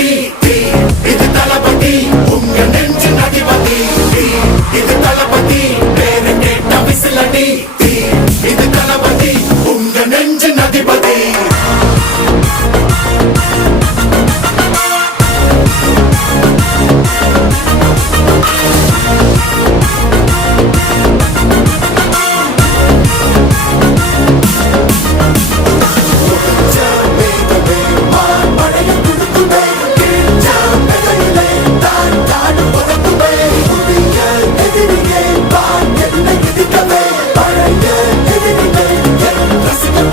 தளபதி இது தளபதி உங்க நெஞ்சு அதிபதி இது தளபதி பேரு கேட்ட விசிலடி இது தளபதி உங்க நெஞ்சு அதிபதி